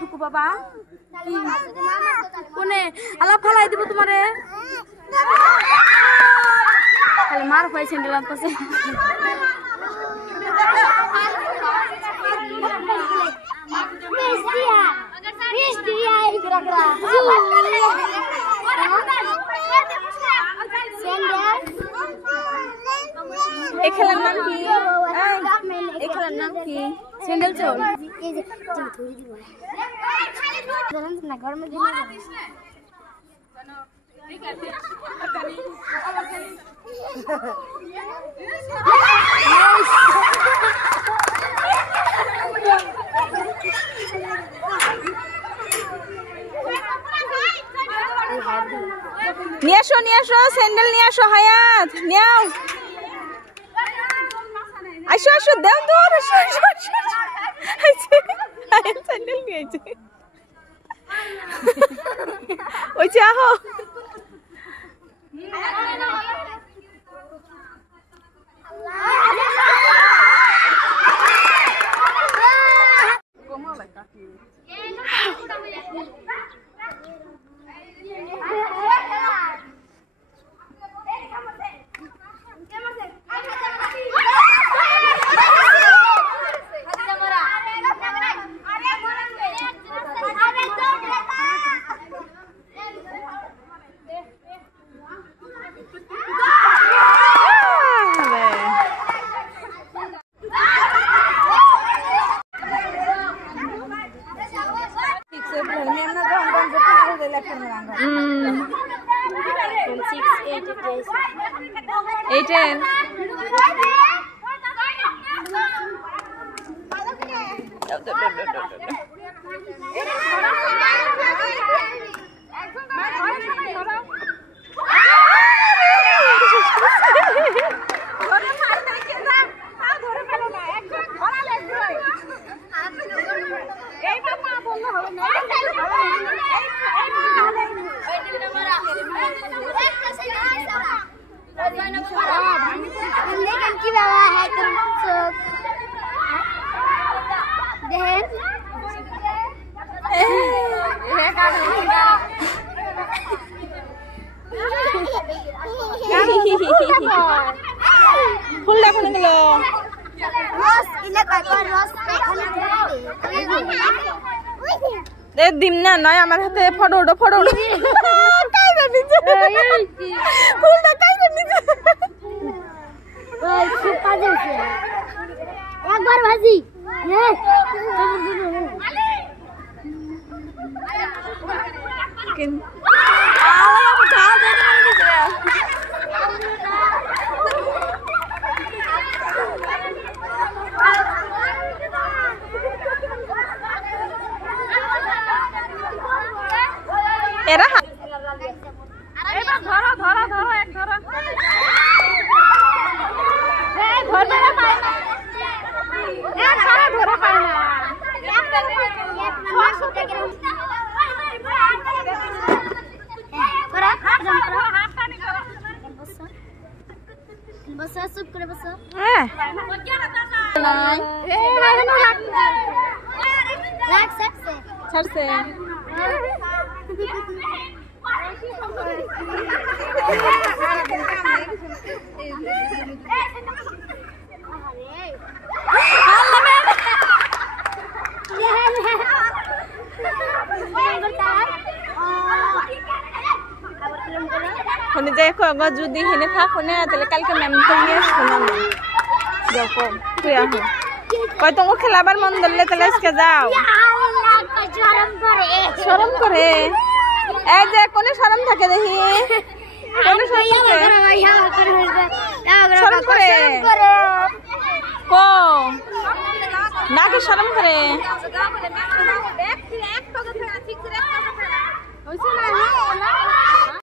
দুকু বাবা কোনে আলা ফালাই দিব তোমারে খালি মার পাই স্যান্ডেল আনতেছে এই খেলার নাম কি এই খেলার নাম কি স্যান্ডেল চল না গরমে দিন নিয়ে আসো স্যান্ডেল নিয়ে আসো হায়াত নিয়াও আসো আসো দাও দৌড় আসো স্যান্ডেল নিয়ে আইছে ওই চাহো ফুল দেখানো গেল দিম না নয় আমার হাতে ফটো উঠো ফুলটা একবার ভাজি এরা চুপ করে বসো ছাড়ছে যদি হেনে থাক হনে তাহলে কালকে ম্যাম নিয়ে শোনো না যাও তুই আহ কয় তোমাকে খেলাবার মন ধরলে তাহলে আজকে যাও শরম করে এই যে কোনে শরম থাকে দেখি কোনে শরম করে কো না কি শরম করে